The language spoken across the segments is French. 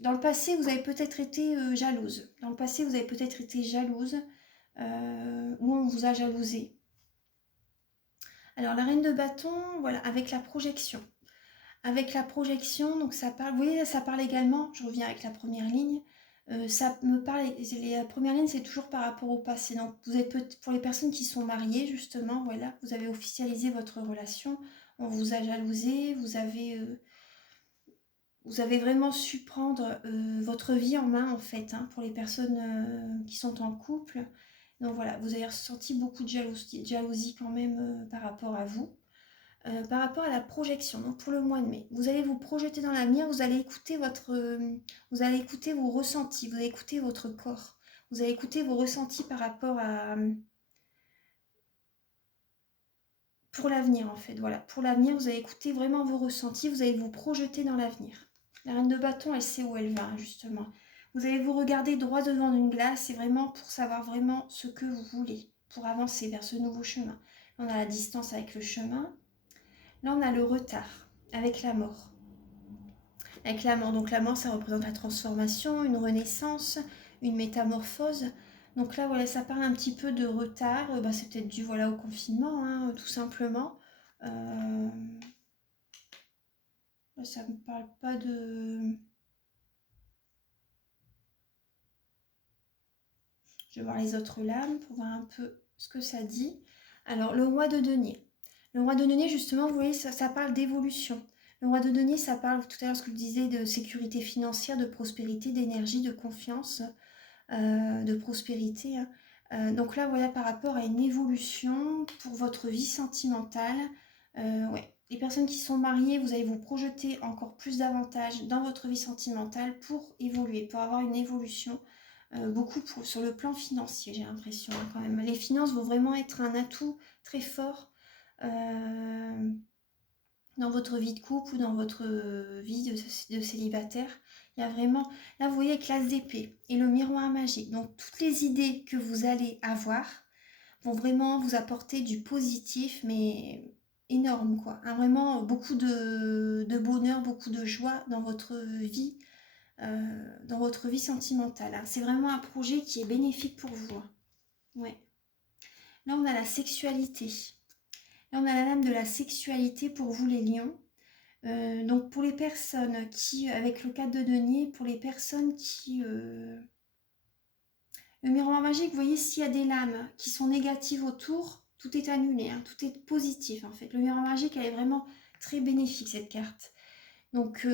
Dans le passé, vous avez peut-être été jalouse. Dans le passé, vous avez peut-être été jalouse ou on vous a jalousé. Alors, la reine de bâton, voilà, avec la projection. Avec la projection, donc ça parle, vous voyez, ça parle également, je reviens avec la première ligne, ça me parle, la première ligne, c'est toujours par rapport au passé. Donc, vous êtes pour les personnes qui sont mariées, justement, voilà, vous avez officialisé votre relation, on vous a jalousé, vous avez vraiment su prendre votre vie en main, en fait, hein, pour les personnes qui sont en couple. Donc voilà, vous avez ressenti beaucoup de jalousie quand même par rapport à vous. Par rapport à la projection, donc pour le mois de mai, vous allez vous projeter dans l'avenir, vous allez écouter vous allez écouter vos ressentis, vous allez écouter votre corps, vous allez écouter vos ressentis par rapport à pour l'avenir en fait, voilà, pour l'avenir, vous allez écouter vraiment vos ressentis, vous allez vous projeter dans l'avenir. La reine de bâton, elle sait où elle va justement. Vous allez vous regarder droit devant une glace, c'est vraiment pour savoir vraiment ce que vous voulez, pour avancer vers ce nouveau chemin. On a la distance avec le chemin. Là, on a le retard avec la mort. Avec la mort, donc la mort, ça représente la transformation, une renaissance, une métamorphose. Donc là, voilà, ça parle un petit peu de retard. C'est peut-être dû voilà, au confinement, hein, tout simplement. Ça ne me parle pas de... Je vais voir les autres lames pour voir un peu ce que ça dit. Alors, le roi de denier. Le roi de denier, justement, vous voyez, ça parle d'évolution. Le roi de denier, ça parle tout à l'heure, ce que je disais, de sécurité financière, de prospérité, d'énergie, de confiance, de prospérité. Hein. Donc là, voilà, par rapport à une évolution pour votre vie sentimentale. Ouais. Les personnes qui sont mariées, vous allez vous projeter encore plus davantage dans votre vie sentimentale pour évoluer, pour avoir une évolution. Beaucoup sur le plan financier, j'ai l'impression hein, quand même. Les finances vont vraiment être un atout très fort dans votre vie de couple ou dans votre vie de célibataire. Il y a vraiment, là vous voyez, classe d'épée et le miroir magique. Donc toutes les idées que vous allez avoir vont vraiment vous apporter du positif, mais énorme quoi. Hein, vraiment beaucoup de bonheur, beaucoup de joie dans votre vie sentimentale. Hein. C'est vraiment un projet qui est bénéfique pour vous. Hein. Ouais. Là on a la sexualité. Là on a la lame de la sexualité pour vous les lions. Donc pour les personnes qui, avec le 4 de denier, pour les personnes qui... Le miroir magique, vous voyez, s'il y a des lames qui sont négatives autour, tout est annulé, hein, tout est positif en fait. Le miroir magique, elle est vraiment très bénéfique cette carte. Donc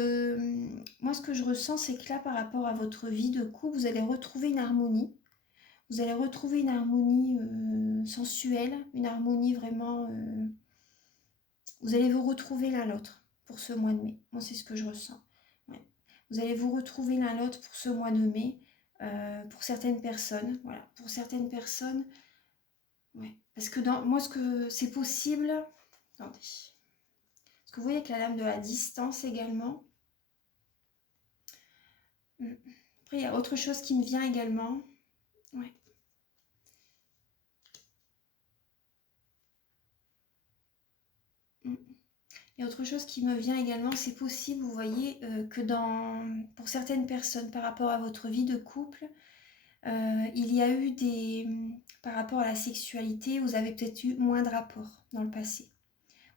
moi ce que je ressens, c'est que là par rapport à votre vie de couple, vous allez retrouver une harmonie. Vous allez retrouver une harmonie sensuelle, une harmonie vraiment... vous allez vous retrouver l'un l'autre pour ce mois de mai. Moi, c'est ce que je ressens. Ouais. Vous allez vous retrouver l'un l'autre pour ce mois de mai. Pour certaines personnes, voilà. Pour certaines personnes, ouais. Parce que moi, ce que c'est possible... Attendez. Parce que vous voyez avec la lame de la distance également. Après, il y a autre chose qui me vient également. Ouais. Il y a autre chose qui me vient également, c'est possible, vous voyez, que pour certaines personnes, par rapport à votre vie de couple, il y a eu par rapport à la sexualité, vous avez peut-être eu moins de rapports dans le passé.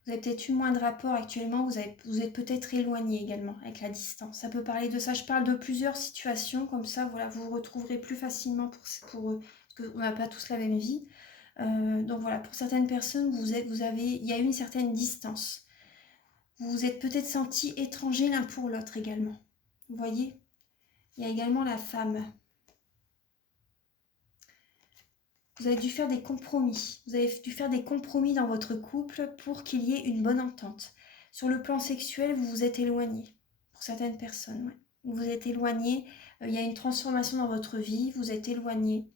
Vous avez peut-être eu moins de rapports actuellement, vous êtes peut-être éloigné également avec la distance. Ça peut parler de ça, je parle de plusieurs situations, comme ça, voilà, vous vous retrouverez plus facilement parce qu'on n'a pas tous la même vie. Donc voilà, pour certaines personnes, il y a eu une certaine distance. Vous vous êtes peut-être senti étranger l'un pour l'autre également. Vous voyez? Il y a également la femme. Vous avez dû faire des compromis. Vous avez dû faire des compromis dans votre couple pour qu'il y ait une bonne entente. Sur le plan sexuel, vous vous êtes éloigné. Pour certaines personnes, ouais. Vous vous êtes éloigné. Il y a une transformation dans votre vie. Vous êtes éloigné.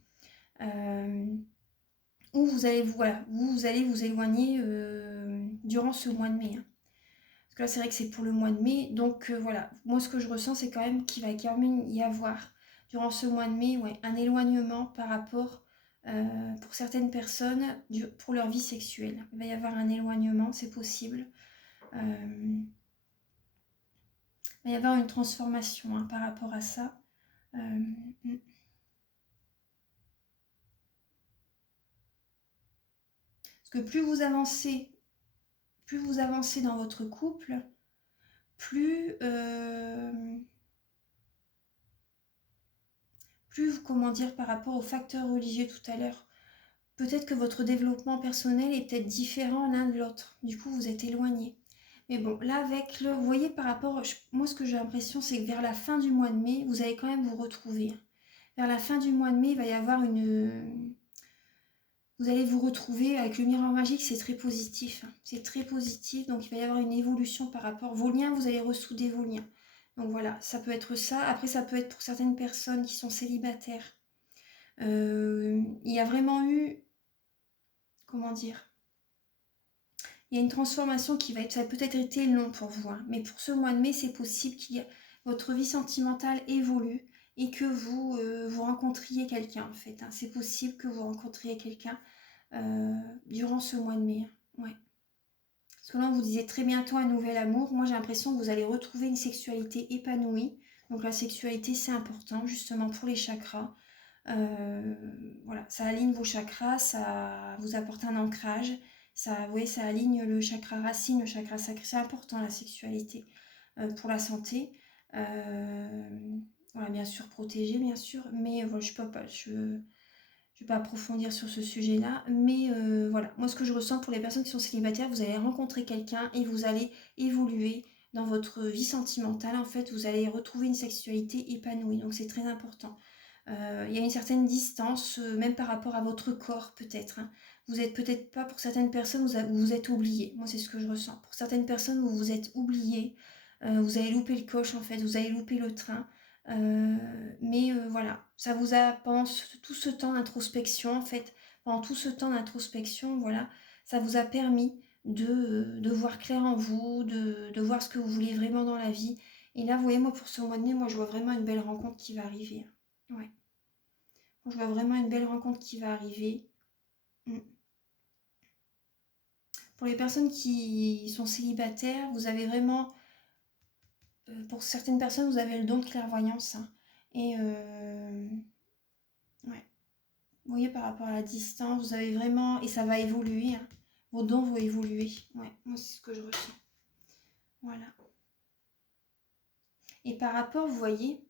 Ou vous allez vous éloigner durant ce mois de mai. Hein. Parce que là, c'est vrai que c'est pour le mois de mai. Donc voilà, moi ce que je ressens, c'est quand même qu'il va quand même y avoir, durant ce mois de mai, ouais, un éloignement par rapport, pour certaines personnes, pour leur vie sexuelle. Il va y avoir un éloignement, c'est possible. va y avoir une transformation par rapport à ça. Parce que plus vous avancez dans votre couple, plus comment dire, par rapport aux facteurs religieux tout à l'heure, peut-être que votre développement personnel est peut-être différent l'un de l'autre. Du coup, vous êtes éloignés. Mais bon, là, avec le... Vous voyez, par rapport... Moi, ce que j'ai l'impression, c'est que vers la fin du mois de mai, vous allez quand même vous retrouver. Vers la fin du mois de mai, il va y avoir une... Vous allez vous retrouver avec le miroir magique, c'est très positif. C'est très positif, donc il va y avoir une évolution par rapport... Vos liens, vous allez ressouder vos liens. Donc voilà, ça peut être ça. Après, ça peut être pour certaines personnes qui sont célibataires. Il y a vraiment eu... Comment dire ? Il y a une transformation qui va être... Ça a peut-être été long pour vous, mais pour ce mois de mai, c'est possible que votre vie sentimentale évolue et que vous, vous rencontriez quelqu'un, en fait. C'est possible que vous rencontriez quelqu'un durant ce mois de mai. Ouais. Parce que là, on vous disait très bientôt un nouvel amour. Moi, j'ai l'impression que vous allez retrouver une sexualité épanouie. Donc la sexualité, c'est important, justement, pour les chakras. Voilà, ça aligne vos chakras, ça vous apporte un ancrage. Ça, vous voyez, ça aligne le chakra racine, le chakra sacré. C'est important, la sexualité, pour la santé. Voilà, bien sûr, protéger, bien sûr. Mais voilà, je ne vais pas approfondir sur ce sujet-là, mais voilà, moi ce que je ressens pour les personnes qui sont célibataires, vous allez rencontrer quelqu'un et vous allez évoluer dans votre vie sentimentale, en fait, vous allez retrouver une sexualité épanouie, donc c'est très important. Il y a une certaine distance, même par rapport à votre corps peut-être. Vous êtes peut-être pas, pour certaines personnes, vous vous êtes oublié, moi c'est ce que je ressens. Pour certaines personnes, vous vous êtes oublié, vous avez loupé le coche en fait, vous avez loupé le train. Mais voilà, ça vous a, pendant tout ce temps d'introspection, en fait, pendant tout ce temps d'introspection, voilà, ça vous a permis de voir clair en vous, de voir ce que vous voulez vraiment dans la vie. Et là, vous voyez, moi, pour ce mois de mai, moi, je vois vraiment une belle rencontre qui va arriver. Ouais. Je vois vraiment une belle rencontre qui va arriver. Pour les personnes qui sont célibataires, vous avez vraiment... pour certaines personnes, vous avez le don de clairvoyance. Et... ouais. Vous voyez, par rapport à la distance, vous avez vraiment... Et ça va évoluer. Vos dons vont évoluer. Ouais, moi, c'est ce que je ressens. Voilà. Et par rapport, vous voyez,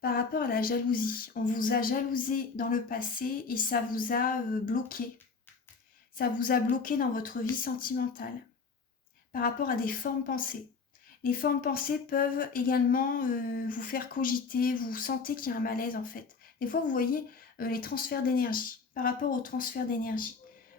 par rapport à la jalousie, on vous a jalousé dans le passé et ça vous a bloqué. Ça vous a bloqué dans votre vie sentimentale. Par rapport à des formes pensées. Les formes pensées peuvent également vous faire cogiter, vous sentez qu'il y a un malaise en fait. Des fois, vous voyez les transferts d'énergie, par rapport aux transferts d'énergie.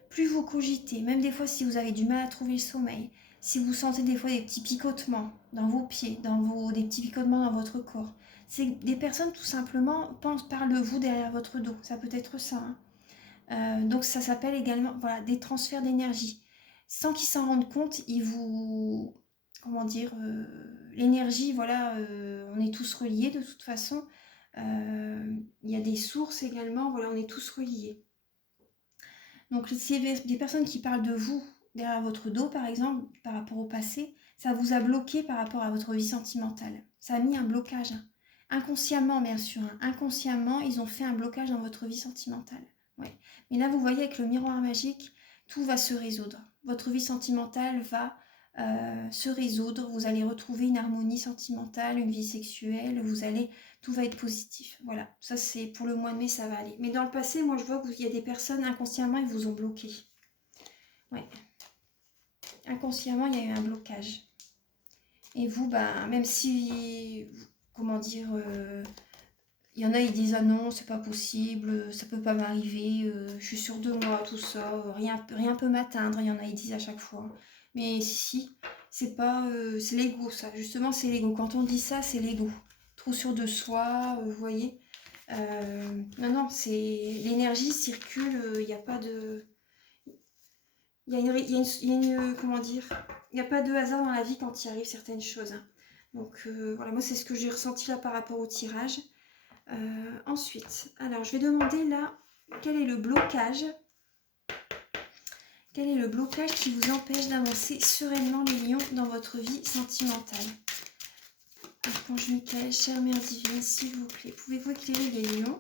Plus vous cogitez, même des fois si vous avez du mal à trouver le sommeil, si vous sentez des fois des petits picotements dans vos pieds, des petits picotements dans votre corps, c'est des personnes tout simplement parlent de vous derrière votre dos. Ça peut être ça. Donc ça s'appelle également voilà, des transferts d'énergie. Sans qu'ils s'en rendent compte, ils vous... Comment dire l'énergie, voilà, on est tous reliés de toute façon. Il y a des sources également, voilà, on est tous reliés. Donc si des personnes qui parlent de vous derrière votre dos, par exemple, par rapport au passé, ça vous a bloqué par rapport à votre vie sentimentale. Ça a mis un blocage. Inconsciemment, bien sûr. Inconsciemment, ils ont fait un blocage dans votre vie sentimentale. Ouais. Mais là, vous voyez, avec le miroir magique, tout va se résoudre. Votre vie sentimentale va se résoudre. Vous allez retrouver une harmonie sentimentale, une vie sexuelle. Tout va être positif. Voilà. Ça, c'est pour le mois de mai, ça va aller. Mais dans le passé, moi, je vois qu'il y a des personnes, inconsciemment, ils vous ont bloqué. Ouais. Inconsciemment, il y a eu un blocage. Et vous, ben, même si, comment dire... il y en a, ils disent « Ah non, c'est pas possible, ça peut pas m'arriver, je suis sûre de moi, tout ça, rien peut m'atteindre. » Il y en a, ils disent à chaque fois. Mais si, c'est pas... c'est l'ego, ça. Justement, c'est l'ego. Quand on dit ça, c'est l'ego. Trop sûr de soi, vous voyez. Non, c'est... L'énergie circule, il n'y a pas de... Il y a une... Comment dire, il n'y a pas de hasard dans la vie quand il arrive certaines choses. Donc, voilà, moi, c'est ce que j'ai ressenti là par rapport au tirage. Ensuite, alors je vais demander là, quel est le blocage qui vous empêche d'avancer sereinement les lions dans votre vie sentimentale? Archange Michael, chère Mère Divine, s'il vous plaît, pouvez-vous éclairer les lions?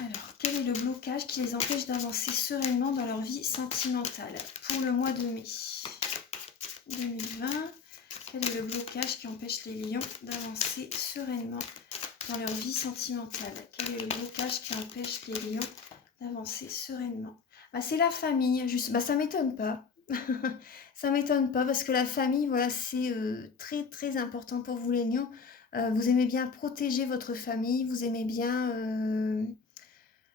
Alors, quel est le blocage qui les empêche d'avancer sereinement dans leur vie sentimentale pour le mois de mai 2020? Quel est le blocage qui empêche les lions d'avancer sereinement dans leur vie sentimentale? Quel est le blocage qui empêche les lions d'avancer sereinement? C'est la famille, juste. Ça m'étonne pas. Ça m'étonne pas parce que la famille, voilà, c'est très très important pour vous les lions. Vous aimez bien protéger votre famille, vous aimez bien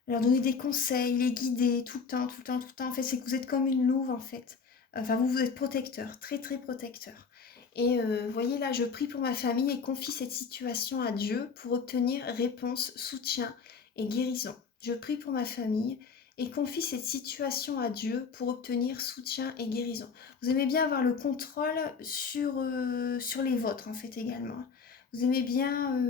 leur donner des conseils, les guider tout le temps, tout le temps, tout le temps. En fait, c'est que vous êtes comme une louve en fait. Enfin, vous êtes protecteur, très très protecteur. Et vous voyez là, je prie pour ma famille et confie cette situation à Dieu pour obtenir réponse, soutien et guérison. Je prie pour ma famille et confie cette situation à Dieu pour obtenir soutien et guérison. Vous aimez bien avoir le contrôle sur les vôtres en fait également. Vous aimez bien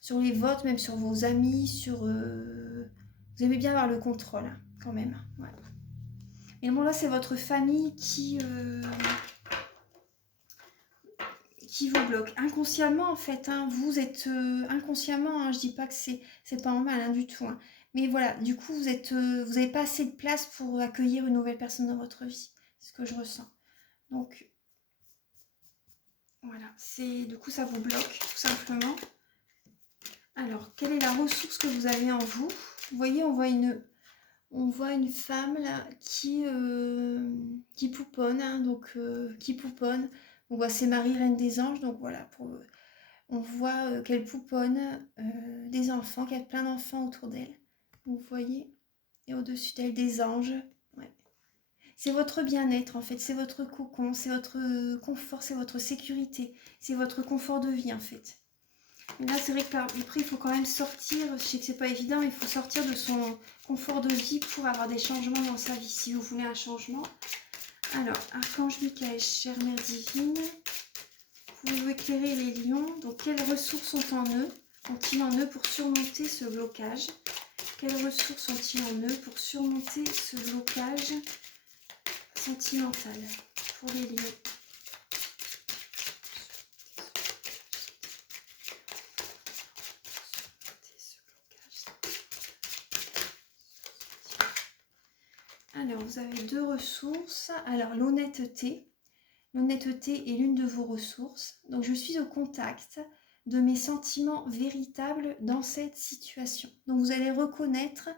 sur les votes, même sur vos amis, vous aimez bien avoir le contrôle hein, quand même. Ouais. Et bon là c'est votre famille qui vous bloque. Inconsciemment en fait, hein, vous êtes inconsciemment, hein, je dis pas que c'est pas en mal hein, du tout. Hein. Mais voilà, du coup vous n'avez pas assez de place pour accueillir une nouvelle personne dans votre vie. C'est ce que je ressens. Donc voilà, du coup ça vous bloque tout simplement. Alors, quelle est la ressource que vous avez en vous? Vous voyez, on voit une femme là qui pouponne, hein, donc qui pouponne. On voit c'est Marie, Reine des Anges, donc voilà, on voit qu'elle pouponne des enfants, qu'elle a plein d'enfants autour d'elle. Vous voyez, et au-dessus d'elle des anges. Ouais. C'est votre bien-être en fait, c'est votre cocon, c'est votre confort, c'est votre sécurité, c'est votre confort de vie en fait. Mais là, c'est vrai que après, il faut quand même sortir. Je sais que c'est pas évident, mais il faut sortir de son confort de vie pour avoir des changements dans sa vie. Si vous voulez un changement. Alors, Archange Michael, chère Mère Divine, pouvez-vous éclairer les lions? Donc, quelles ressources ont-ils en eux pour surmonter ce blocage? Quelles ressources ont-ils en eux pour surmonter ce blocage sentimental pour les lions? Alors, vous avez deux ressources. Alors, l'honnêteté. L'honnêteté est l'une de vos ressources. Donc, je suis au contact de mes sentiments véritables dans cette situation. Donc, vous allez reconnaître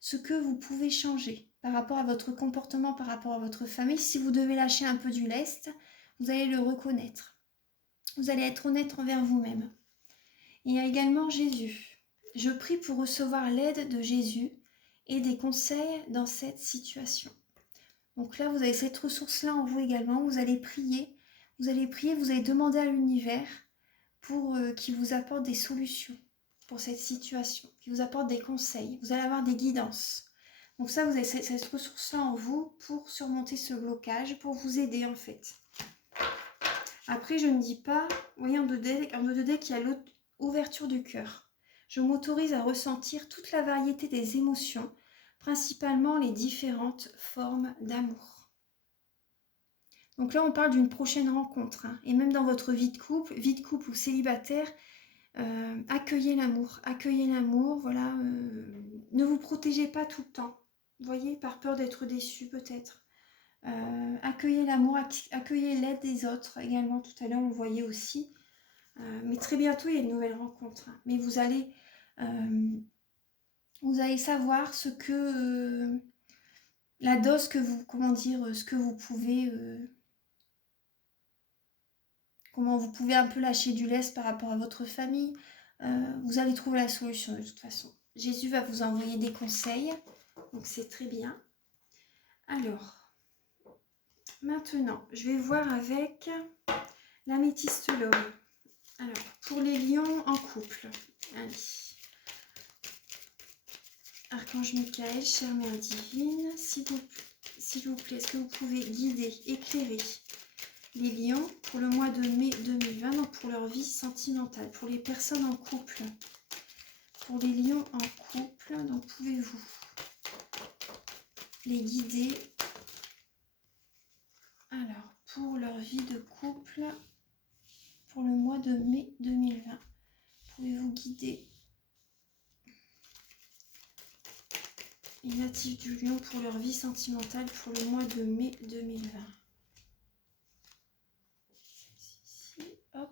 ce que vous pouvez changer par rapport à votre comportement, par rapport à votre famille. Si vous devez lâcher un peu du lest, vous allez le reconnaître. Vous allez être honnête envers vous-même. Il y a également Jésus. Je prie pour recevoir l'aide de Jésus et des conseils dans cette situation. Donc là, vous avez cette ressource-là en vous également. Vous allez prier, vous allez demander à l'univers pour qu'il vous apporte des solutions pour cette situation, qu'il vous apporte des conseils. Vous allez avoir des guidances. Donc ça, vous avez cette ressource-là en vous pour surmonter ce blocage, pour vous aider en fait. Après, je ne dis pas, vous voyez en 2D qu'il y a l'ouverture du cœur. Je m'autorise à ressentir toute la variété des émotions, principalement les différentes formes d'amour. Donc là, on parle d'une prochaine rencontre. Hein. Et même dans votre vie de couple ou célibataire, accueillez l'amour. Accueillez l'amour, voilà. Ne vous protégez pas tout le temps. Vous voyez, par peur d'être déçu peut-être. Accueillez l'amour, accueillez l'aide des autres également. Tout à l'heure, on le voyait aussi. Mais très bientôt, il y a une nouvelle rencontre. Hein. Mais vous allez savoir ce que... la dose que vous... Comment dire? Ce que vous pouvez... comment vous pouvez un peu lâcher du lest par rapport à votre famille. Vous allez trouver la solution de toute façon. Jésus va vous envoyer des conseils, donc c'est très bien. Alors, maintenant, je vais voir avec l'améthyste l'homme. Alors, pour les lions en couple, allez. Archange Michael, chère Mère Divine, s'il vous plaît, est-ce que vous pouvez guider, éclairer les lions pour le mois de mai 2020, donc pour leur vie sentimentale, pour les personnes en couple. Pour les lions en couple, donc pouvez-vous les guider? Alors, pour leur vie de couple, pour le mois de mai 2020. Pouvez-vous guider les natifs du Lion pour leur vie sentimentale pour le mois de mai 2020? Ici, hop.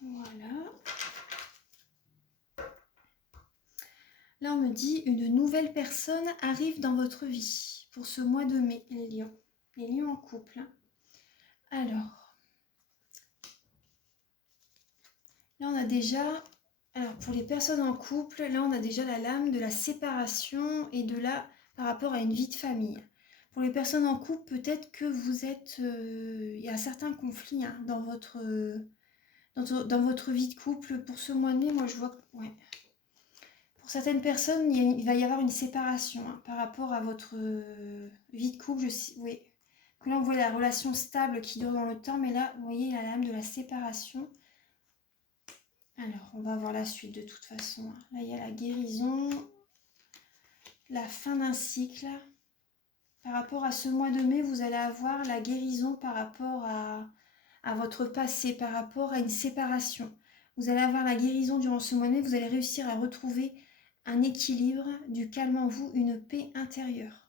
Voilà. Là, on me dit une nouvelle personne arrive dans votre vie pour ce mois de mai, les lions. Les lions en couple. Alors, là, on a déjà... Alors, pour les personnes en couple, là, on a déjà la lame de la séparation et de la... par rapport à une vie de famille. Pour les personnes en couple, peut-être que vous êtes... il y a certains conflits hein, dans votre vie de couple. Pour ce mois de mai, moi, je vois que... Ouais. Pour certaines personnes, il va y avoir une séparation hein, par rapport à votre vie de couple. Oui. Là, on voit la relation stable qui dure dans le temps, mais là, vous voyez la lame de la séparation. Alors, on va voir la suite de toute façon. Là, il y a la guérison, la fin d'un cycle. Par rapport à ce mois de mai, vous allez avoir la guérison par rapport à votre passé, par rapport à une séparation. Vous allez avoir la guérison durant ce mois de mai, vous allez réussir à retrouver un équilibre, du calme en vous, une paix intérieure.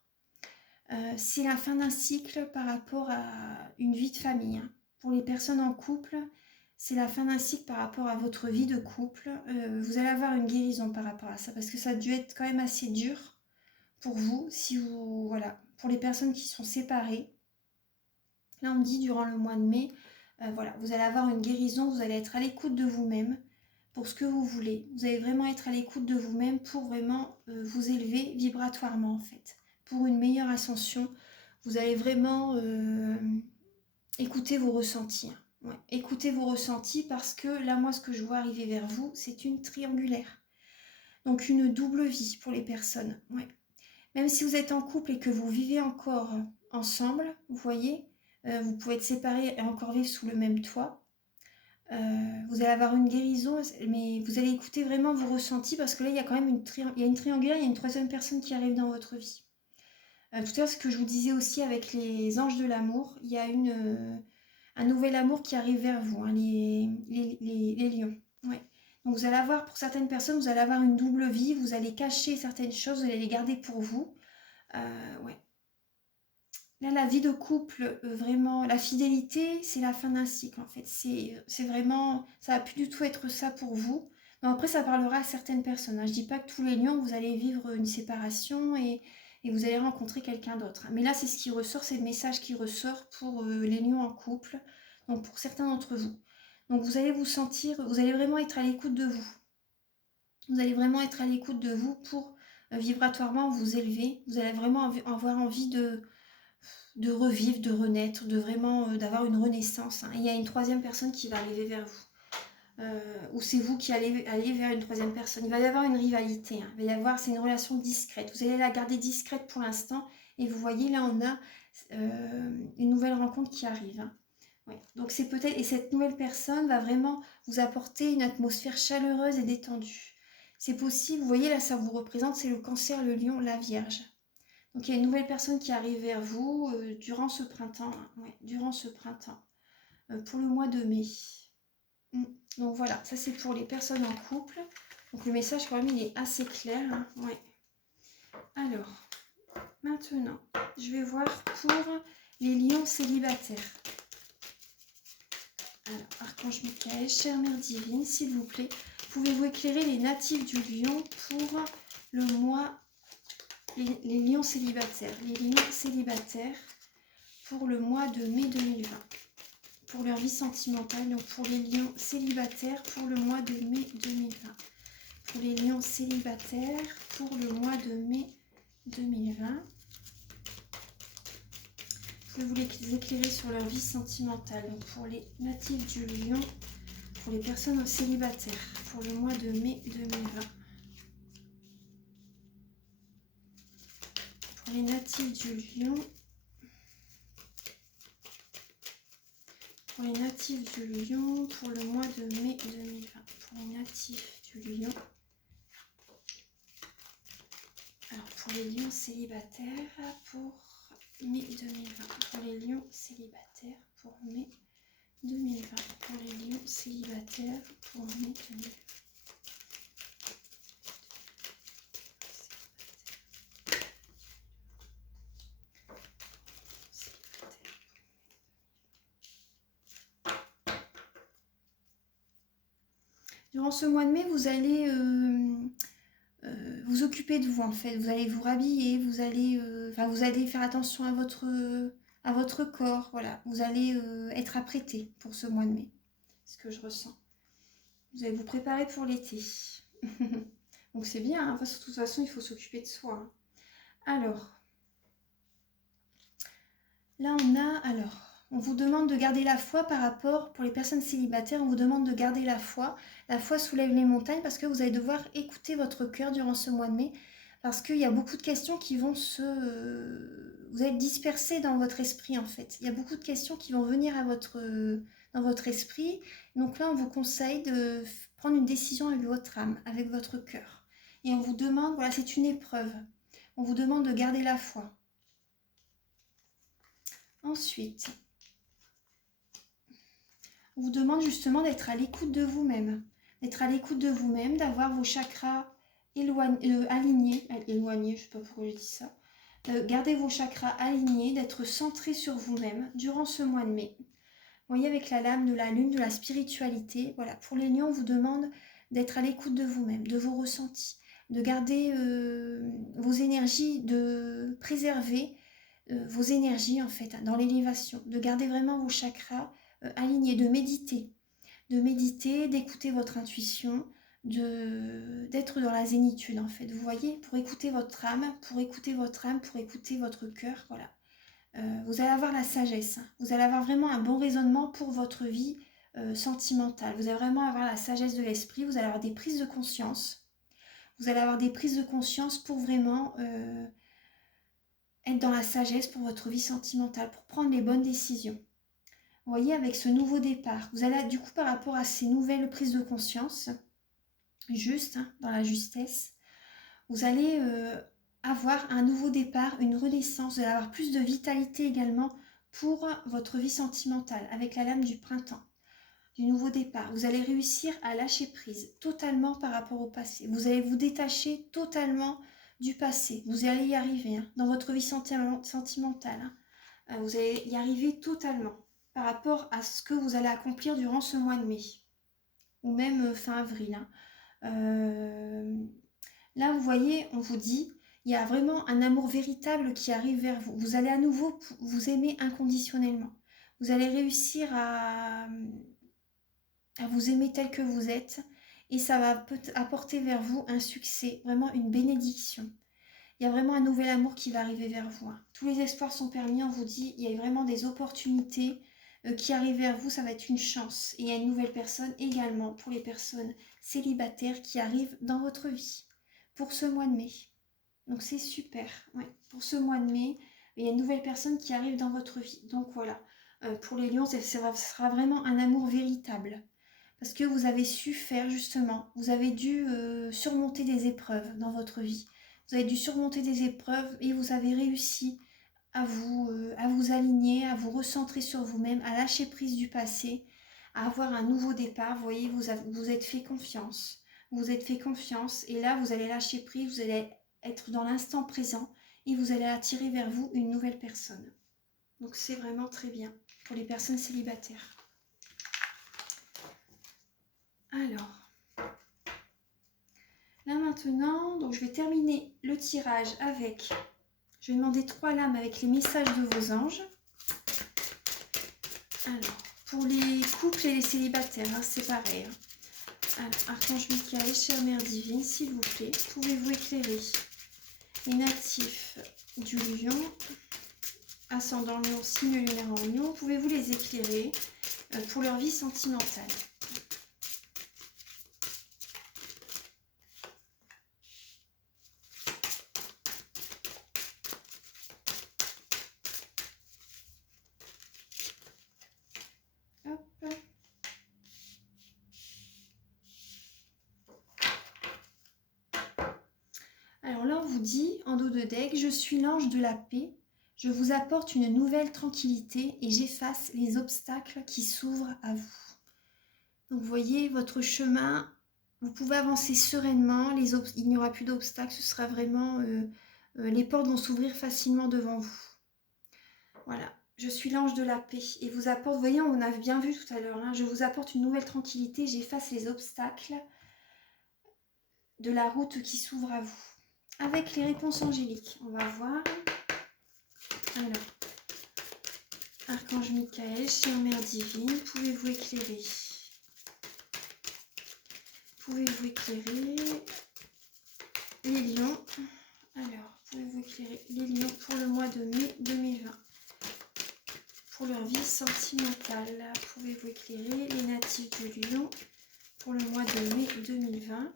C'est la fin d'un cycle par rapport à une vie de famille. Hein. Pour les personnes en couple, c'est la fin d'un cycle par rapport à votre vie de couple. Vous allez avoir une guérison par rapport à ça, parce que ça a dû être quand même assez dur pour vous, si vous, voilà, pour les personnes qui sont séparées. Là, on me dit durant le mois de mai, voilà, vous allez avoir une guérison, vous allez être à l'écoute de vous-même pour ce que vous voulez. Vous allez vraiment être à l'écoute de vous-même pour vraiment vous élever vibratoirement en fait, pour une meilleure ascension. Vous allez vraiment écouter vos ressentis. Ouais. Écoutez vos ressentis parce que là, moi, ce que je vois arriver vers vous, c'est une triangulaire. Donc une double vie pour les personnes. Ouais. Même si vous êtes en couple et que vous vivez encore ensemble, vous voyez, vous pouvez être séparés et encore vivre sous le même toit. Vous allez avoir une guérison, mais vous allez écouter vraiment vos ressentis parce que là, il y a quand même une triangulaire, il y a une troisième personne qui arrive dans votre vie. Tout à l'heure, ce que je vous disais aussi avec les anges de l'amour, il y a un nouvel amour qui arrive vers vous, hein, les lions. Ouais. Donc vous allez avoir, pour certaines personnes, vous allez avoir une double vie, vous allez cacher certaines choses, vous allez les garder pour vous. Ouais. Là, la vie de couple, vraiment, la fidélité, c'est la fin d'un cycle, en fait. C'est vraiment, ça va plus du tout être ça pour vous. Donc après, ça parlera à certaines personnes. Hein. Je dis pas que tous les lions, vous allez vivre une séparation et vous allez rencontrer quelqu'un d'autre. Mais là, c'est ce qui ressort, c'est le message qui ressort pour les lions en couple, donc pour certains d'entre vous. Donc vous allez vous sentir, vous allez vraiment être à l'écoute de vous. Vous allez vraiment être à l'écoute de vous pour vibratoirement vous élever. Vous allez vraiment avoir envie de revivre, de renaître, de vraiment d'avoir une renaissance. Hein. Il y a une troisième personne qui va arriver vers vous. Ou c'est vous qui allez aller vers une troisième personne. Il va y avoir une rivalité. Hein. Il va y avoir, c'est une relation discrète. Vous allez la garder discrète pour l'instant. Et vous voyez, là, on a une nouvelle rencontre qui arrive. Hein. Ouais. Donc c'est peut-être, et cette nouvelle personne va vraiment vous apporter une atmosphère chaleureuse et détendue. C'est possible, vous voyez, là, ça vous représente, c'est le Cancer, le Lion, la Vierge. Donc il y a une nouvelle personne qui arrive vers vous durant ce printemps. Hein. Ouais, durant ce printemps. Pour le mois de mai. Donc voilà, ça c'est pour les personnes en couple. Donc le message quand même il est assez clair. Hein. Ouais. Alors, maintenant, je vais voir pour les lions célibataires. Alors, Archange Michael, chère Mère Divine, s'il vous plaît, pouvez-vous éclairer les natifs du lion pour le mois, les lions célibataires. Les lions célibataires pour le mois de mai 2020. Pour leur vie sentimentale, donc pour les lions célibataires pour le mois de mai 2020. Pour les lions célibataires pour le mois de mai 2020. Pouvez-vous les éclairer sur leur vie sentimentale? Donc pour les natifs du lion, pour les personnes célibataires, pour le mois de mai 2020. Pour les natifs du lion, pour les natifs du Lion, pour le mois de mai 2020. Pour les natifs du Lion. Alors, pour les lions célibataires, pour mai 2020. Pour les lions célibataires, pour mai 2020. Pour les lions célibataires, pour mai 2020. Durant ce mois de mai, vous allez vous occuper de vous en fait. Vous allez vous rhabiller, vous allez faire attention à votre corps. Voilà, vous allez être apprêté pour ce mois de mai. C'est ce que je ressens. Vous allez vous préparer pour l'été. Donc c'est bien, hein. De toute façon, il faut s'occuper de soi. Hein. Alors, là on vous demande de garder la foi par rapport, pour les personnes célibataires, on vous demande de garder la foi. La foi soulève les montagnes parce que vous allez devoir écouter votre cœur durant ce mois de mai. Parce qu'il y a beaucoup de questions qui vont vous allez être dispersés dans votre esprit en fait. Il y a beaucoup de questions qui vont venir dans votre esprit. Donc là, on vous conseille de prendre une décision avec votre âme, avec votre cœur. Et on vous demande, voilà, c'est une épreuve. On vous demande de garder la foi. Ensuite, on vous demande justement d'être à l'écoute de vous-même. D'être à l'écoute de vous-même, d'avoir vos chakras alignés. Éloignés, je ne sais pas pourquoi j'ai dit ça. Gardez vos chakras alignés, d'être centré sur vous-même durant ce mois de mai. Vous voyez, avec la lame de la lune, de la spiritualité. Voilà, pour les lions, on vous demande d'être à l'écoute de vous-même, de vos ressentis, de garder vos énergies, de préserver vos énergies en fait dans l'élévation, de garder vraiment vos chakras alignés, de méditer, d'écouter votre intuition, d'être dans la zénitude en fait. Vous voyez, pour écouter votre âme, pour écouter votre cœur, voilà. Vous allez avoir la sagesse, hein. Vous allez avoir vraiment un bon raisonnement pour votre vie sentimentale. Vous allez vraiment avoir la sagesse de l'esprit, vous allez avoir des prises de conscience. Vous allez avoir des prises de conscience pour vraiment être dans la sagesse pour votre vie sentimentale, pour prendre les bonnes décisions. Vous voyez, avec ce nouveau départ, vous allez du coup par rapport à ces nouvelles prises de conscience, juste, hein, dans la justesse, vous allez avoir un nouveau départ, une renaissance, vous allez avoir plus de vitalité également pour votre vie sentimentale, avec la lame du printemps, du nouveau départ. Vous allez réussir à lâcher prise totalement par rapport au passé. Vous allez vous détacher totalement du passé. Vous allez y arriver hein, dans votre vie sentimentale. Hein. Vous allez y arriver totalement par rapport à ce que vous allez accomplir durant ce mois de mai ou même fin avril. Hein. Là, vous voyez, on vous dit, il y a vraiment un amour véritable qui arrive vers vous. Vous allez à nouveau vous aimer inconditionnellement. Vous allez réussir à vous aimer tel que vous êtes et ça va apporter vers vous un succès, vraiment une bénédiction. Il y a vraiment un nouvel amour qui va arriver vers vous. Hein. Tous les espoirs sont permis, on vous dit, il y a vraiment des opportunités qui arrivent vers vous, ça va être une chance. Et il y a une nouvelle personne également pour les personnes célibataires qui arrivent dans votre vie pour ce mois de mai. Donc c'est super, ouais. Pour ce mois de mai, il y a une nouvelle personne qui arrive dans votre vie. Donc voilà, pour les lions, ce sera vraiment un amour véritable. Parce que vous avez su faire justement, vous avez dû surmonter des épreuves dans votre vie. Vous avez dû surmonter des épreuves et vous avez réussi à vous aligner, à vous recentrer sur vous-même, à lâcher prise du passé, à avoir un nouveau départ. Vous voyez, vous êtes fait confiance. Vous êtes fait confiance et là, vous allez lâcher prise, vous allez être dans l'instant présent et vous allez attirer vers vous une nouvelle personne. Donc c'est vraiment très bien pour les personnes célibataires. Alors, là maintenant, donc je vais terminer le tirage avec, je vais demander 3 lames avec les messages de vos anges. Alors, pour les couples et les célibataires, hein, c'est pareil. Hein. Alors, Archange Michael, chère Mère Divine, s'il vous plaît, pouvez-vous éclairer les natifs du Lion, ascendant Lion, signe lunaire en Lion, pouvez-vous les éclairer pour leur vie sentimentale? Hop. là, on vous dit, en dos de deck, je suis l'ange de la paix. Je vous apporte une nouvelle tranquillité et j'efface les obstacles qui s'ouvrent à vous. Donc, vous voyez, votre chemin, vous pouvez avancer sereinement. Il n'y aura plus d'obstacles. Ce sera vraiment... les portes vont s'ouvrir facilement devant vous. Voilà. Je suis l'ange de la paix et vous apporte... Vous voyez, on a bien vu tout à l'heure. Hein, je vous apporte une nouvelle tranquillité. J'efface les obstacles de la route qui s'ouvre à vous. Avec les réponses angéliques, on va voir. Alors, Archange Michael, chère Mère Divine, pouvez-vous éclairer? Pouvez-vous éclairer les lions? Alors, pouvez-vous éclairer les lions pour le mois de mai 2020? Pour leur vie sentimentale, pouvez-vous éclairer les natifs du lion pour le mois de mai 2020?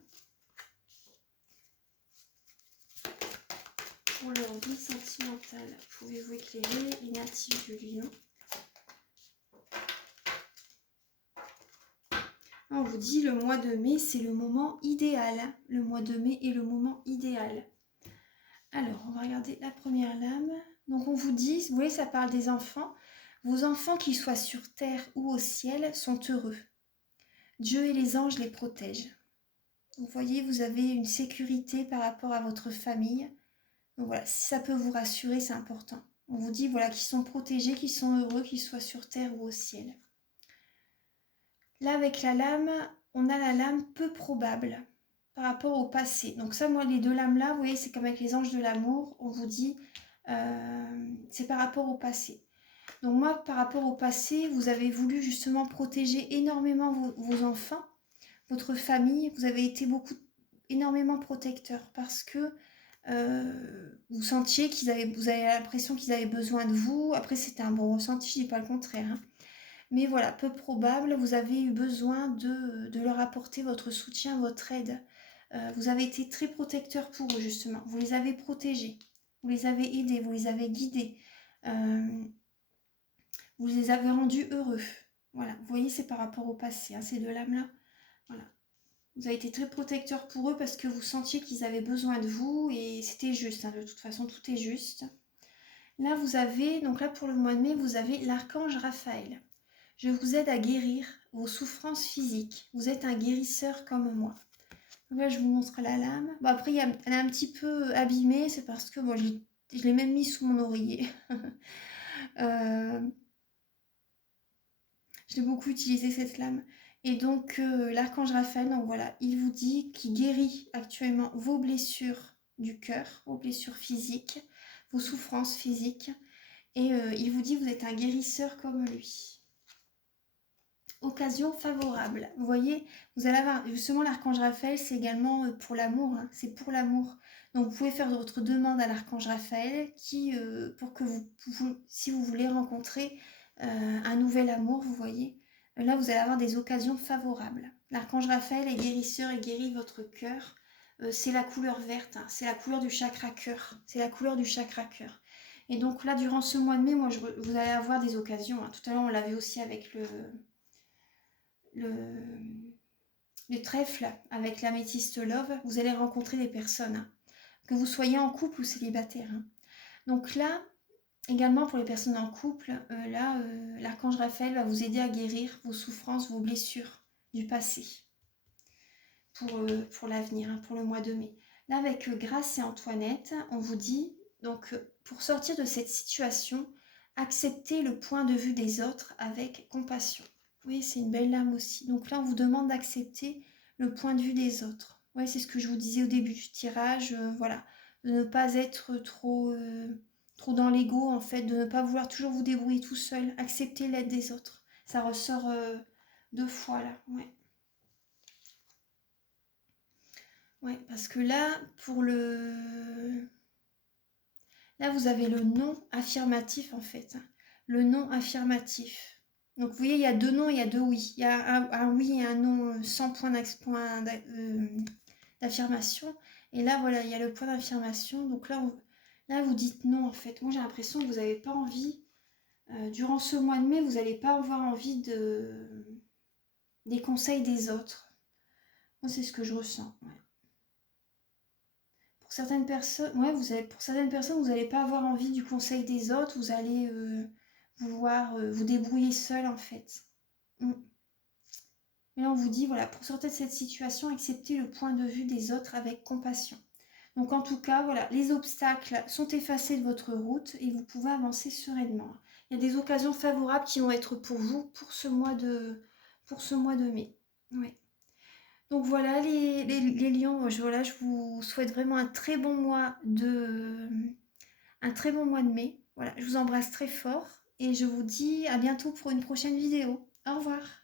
Pour leur vie sentimentale, pouvez-vous éclairer les natifs du lion? On vous dit le mois de mai, c'est le moment idéal. Le mois de mai est le moment idéal. Alors, on va regarder la première lame. Donc, on vous dit, vous voyez, ça parle des enfants. Vos enfants, qu'ils soient sur terre ou au ciel, sont heureux. Dieu et les anges les protègent. Vous voyez, vous avez une sécurité par rapport à votre famille. Donc voilà, si ça peut vous rassurer, c'est important. On vous dit, voilà, qu'ils sont protégés, qu'ils sont heureux, qu'ils soient sur terre ou au ciel. Là, avec la lame, on a la lame peu probable par rapport au passé. Donc ça, moi, les deux lames-là, vous voyez, c'est comme avec les anges de l'amour. On vous dit, c'est par rapport au passé. Donc moi, par rapport au passé, vous avez voulu justement protéger énormément vos enfants, votre famille. Vous avez été énormément protecteur parce que vous sentiez vous avez l'impression qu'ils avaient besoin de vous. Après, c'était un bon ressenti, je ne dis pas le contraire, hein. Mais voilà, peu probable, vous avez eu besoin de leur apporter votre soutien, votre aide. Vous avez été très protecteur pour eux, justement. Vous les avez protégés, vous les avez aidés, vous les avez guidés. Vous les avez rendus heureux. Voilà, vous voyez, c'est par rapport au passé, hein, ces deux lames-là. Voilà. Vous avez été très protecteur pour eux parce que vous sentiez qu'ils avaient besoin de vous et c'était juste, hein, de toute façon, tout est juste. Là, vous avez, donc là, pour le mois de mai, vous avez l'archange Raphaël. Je vous aide à guérir vos souffrances physiques. Vous êtes un guérisseur comme moi. Donc là, je vous montre la lame. Bon, après, elle est un petit peu abîmée. C'est parce que bon, je l'ai même mis sous mon oreiller. Je l'ai beaucoup utilisé cette lame. Et donc, l'archange Raphaël, donc voilà, il vous dit qu'il guérit actuellement vos blessures du cœur, vos blessures physiques, vos souffrances physiques. Et il vous dit que vous êtes un guérisseur comme lui. Occasion favorable. Vous voyez, vous allez avoir, justement, l'archange Raphaël, c'est également pour l'amour, hein, c'est pour l'amour. Donc, vous pouvez faire votre demande à l'archange Raphaël pour que si vous voulez rencontrer un nouvel amour, vous voyez, là, vous allez avoir des occasions favorables. L'archange Raphaël est guérisseur et guérit votre cœur. C'est la couleur verte, hein, c'est la couleur du chakra cœur. C'est la couleur du chakra cœur. Et donc là, durant ce mois de mai, vous allez avoir des occasions. Hein. Tout à l'heure, on l'avait aussi avec le trèfle avec l'améthyste love, vous allez rencontrer des personnes, hein, que vous soyez en couple ou célibataire. Hein. Donc là, également pour les personnes en couple, l'archange Raphaël va vous aider à guérir vos souffrances, vos blessures du passé pour l'avenir, hein, pour le mois de mai. Là, avec Grâce et Antoinette, on vous dit, donc pour sortir de cette situation, acceptez le point de vue des autres avec compassion. Oui, c'est une belle lame aussi. Donc là, on vous demande d'accepter le point de vue des autres. Oui, c'est ce que je vous disais au début du tirage. Voilà, de ne pas être trop dans l'ego, en fait, de ne pas vouloir toujours vous débrouiller tout seul. Accepter l'aide des autres. Ça ressort 2 fois là. Ouais. Ouais, parce que là, là, vous avez le non affirmatif, en fait. Le non affirmatif. Donc, vous voyez, il y a 2 non et il y a 2 oui. Il y a un oui et un non sans point d'affirmation. Et là, voilà, il y a le point d'affirmation. Donc là, vous dites non, en fait. Moi, j'ai l'impression que vous n'avez pas envie, durant ce mois de mai, vous n'allez pas avoir envie des conseils des autres. Moi, c'est ce que je ressens. Ouais. pour certaines personnes, ouais, pour certaines personnes, vous n'allez pas avoir envie du conseil des autres, vous allez vouloir vous débrouiller seul en fait. Mm. Et là, on vous dit, voilà, pour sortir de cette situation, acceptez le point de vue des autres avec compassion. Donc en tout cas, voilà, les obstacles sont effacés de votre route et vous pouvez avancer sereinement. Il y a des occasions favorables qui vont être pour vous pour ce mois de mai. Ouais. Donc voilà les lions, voilà, je vous souhaite vraiment un très bon mois de mai. Voilà, je vous embrasse très fort et je vous dis à bientôt pour une prochaine vidéo. Au revoir.